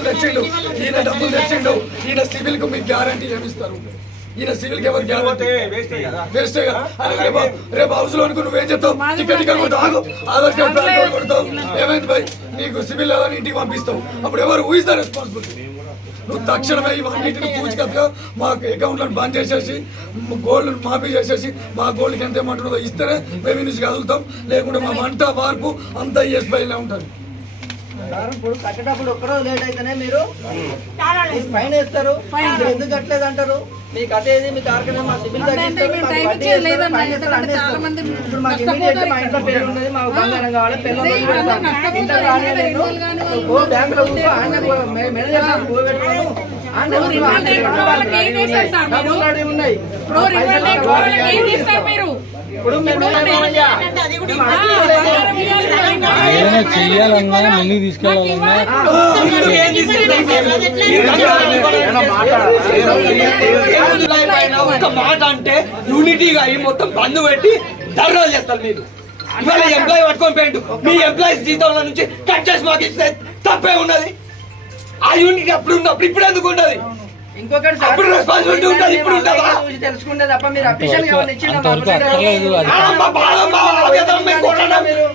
డబ్బులు తెచ్చిండు. ఈయన డబ్బులు తెచ్చిండు. ఈయన సివిల్కు మీకు గ్యారంటీ ఏమిస్తారు ఈయన సివిల్కి ఎవరు గ్యారంటీ? వేస్టే రేపు రేపు హౌస్లో అనుకో నువ్వేం చెప్తావు? టికెట్ కొడతావు ఆగు. ఆధార్ కార్డ్ పాన్ కార్డ్ కొడతావు. ఏమైంది భాయ్? నీకు సివిల్ అని ఇంటికి పంపిస్తావు అప్పుడు ఎవరు ఊహిస్ ద రెస్పాన్సిబిలిటీ నువ్వు తక్షణమే ఇవన్నిటిని పూచికగా మా అకౌంట్లను బంద్ చేసేసి గోల్డ్ మాఫీ చేసేసి మా గోల్డ్కి ఎంత అమౌంట్ ఉంటుందో ఇస్తేనే మేము నుంచి కదులుతాం లేకుంటే మా వంట వార్పు అంతా ఎస్ బైలే ఉంటుంది. సార్, ఇప్పుడు కట్టేటప్పుడు ఒక్కరోజు లేట్ అయితేనే మీరు ఫైన్ వేస్తారు. ఎందుకు కట్టలేదు అంటారు? మీ కట్టేది మీ కార్ఖానా మా సిబిల్ ఇప్పుడు మాకు ఇమీడియట్ మా ఇంట్లో పేరు ఉన్నది మాకు బంగారం కావాలి పిల్లలు ఇంట్లో రాని నేను కూర్చో ఆయన మేనేజర్ సార్ ఏదైనా తీసుకెళ్ళాలన్నా ఒక మాట? అంటే యూనిటీగా అయి మొత్తం బంద్ పెట్టి ధర్నాలు చేస్తారు మీరు. ఇవాళ ఎంప్లాయీ పట్టుకొని పోయిండు. మీ ఎంప్లాయీస్ జీతంలో నుంచి కట్ చేసి మాకు ఇస్తే తప్పే ఉన్నది. ఆ యూనిటీ అప్పుడు ఉన్నప్పుడు ఇప్పుడు ఎందుకు ఉన్నది ఇంకొకటి సార్ అప్పుడు responsibility ఉంటుంది, ఇప్పుడు ఉంటుందా? చూసి తెలుసుకుంటే తప్ప మీరు అఫీషియల్గా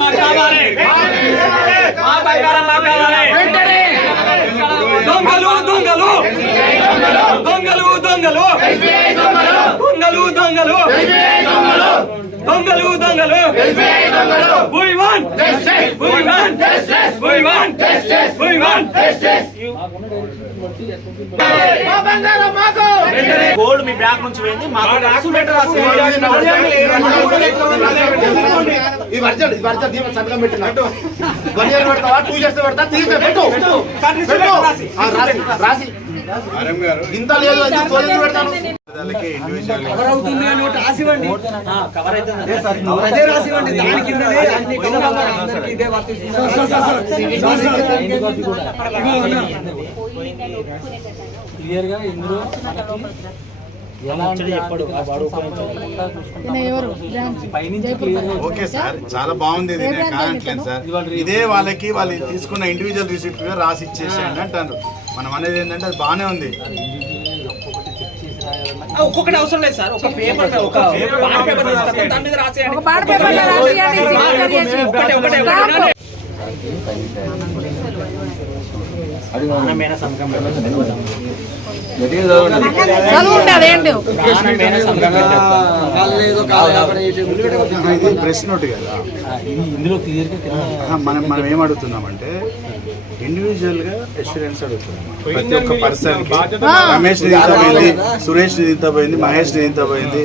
మాకు కావాలి మా బంగారం మాకు కావాలి దొంగలు. దొంగలు దొంగలు. దొంగలు దొంగలు దొంగలు. దొంగలు దొంగలు. గోల్డ్ మీ బ్యాంక్ నుంచి పోయింది మాకు డాక్యుమెంట్ రాసి రాసి రాసి ఇంత లేదు పెడతాను? కవర్ అవుతుంది అని ఒకటి రాసివ్వండి కవర్ అయితే అదే రాసివ్వండి దాని కిందనే అన్ని కవర్ అవ్వాలి. అందరికీ ఇదే వర్తిస్తుంది. క్లియర్గా ఇందులో ఓకే సార్ చాలా బాగుంది ఇది. నేను కాదట్లేదు సార్. ఇదే వాళ్ళకి వాళ్ళు తీసుకున్న ఇండివిజువల్ రిసిప్ట్ రాసి ఇచ్చేసేయండి అంటారు. మనం అనేది ఏంటంటే అది బాగానే ఉంది. ఒక్కొక్కటి అవసరం లేదు సార్. ఒక పేపర్ ఒక పేపర్ దాని మీద ప్రెస్ నోట్ కదా. ఇందులో క్లియర్ మనం మనం ఏం అడుగుతున్నామంటే ఇండివిజువల్గా ఎక్స్పీరియన్స్ అడుగుతున్నాను. ప్రతి ఒక్క పర్సన్ రమేష్ నిధితో పోయింది సురేష్ నిధితో పోయింది మహేష్ నిధితో పోయింది.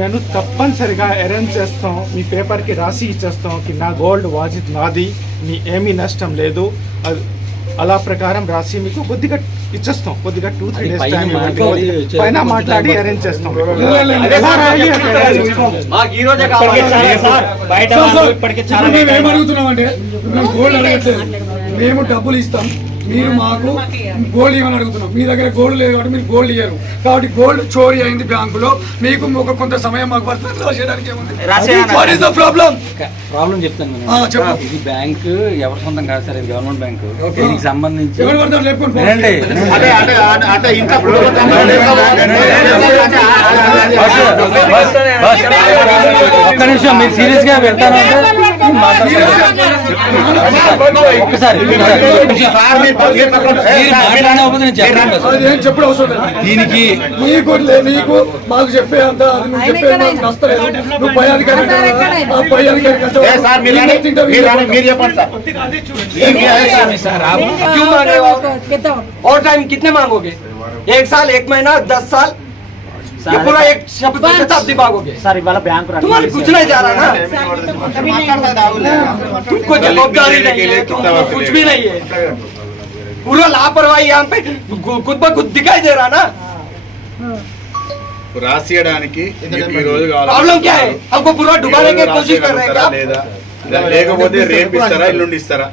నేను తప్పనిసరిగా అరేంజ్ చేస్తాం. మీ పేపర్కి రాసి ఇచ్చేస్తాం కి నా గోల్డ్ వాజిత్ నాది. మీ ఏమీ నష్టం లేదు. అది అలా ప్రకారం రాసి మీకు కొద్దిగా ఇచ్చేస్తాం. కొద్దిగా టూ త్రీ డేస్ టైం పైన మాట్లాడి అరేంజ్ చేస్తాం. మేము డబ్బులు ఇస్తాం. మీరు మాకు గోల్డ్ ఇవ్వని అడుగుతున్నాం మీ దగ్గర గోల్డ్ లేదు కాబట్టి మీరు గోల్డ్ ఇయ్యరు కాబట్టి గోల్డ్ చోరీ అయింది బ్యాంకులో మీకు ఒక కొంత సమయం మాకు పడుతుంది రాసేయడానికి ఏముంది రాసేయనా? What is the problem problem చెప్తాను నేను. ఆ, చెప్పు. ఇది బ్యాంక్ ఎవరి సొంతం కాదు సార్ ఇది గవర్నమెంట్ బ్యాంక్ దీనికి సంబంధించి ఎవరు పడతారు అంటే అంటే అంటే- అంటే ఇంట్లో ఒక్క నిమిషం మీరు సీరియస్గా వెళ్తానంటే చెప్పడం అవసరం దీనికి నీకు నీకు మాకు చెప్పే అంత నువ్వు చెప్పే వస్తలేదు నువ్వు పై అధికారి పై సార్ ఓ टाइम कितने मांगोगे एक साल एक महीना दस साल ये पूरा एक शब्द पे शताब्दी बागोगे సార్ वाला बयान రండి. तुम्हाला कुछ नहीं जा रहा ना? तुमको जवाबदारी नहीं है तुमको तो कुछ भी नहीं है? पूरा लापरवाही यहाँ पे खुद ब खुद दिखाई दे रहा ना। రాసియడానికి మీకు ఈ రోజు కావాలి. क्या है। हमको पूरा डुबाने कर లేదా లేకపోతే ఇస్తారా ఇల్లుండి ఇస్తారా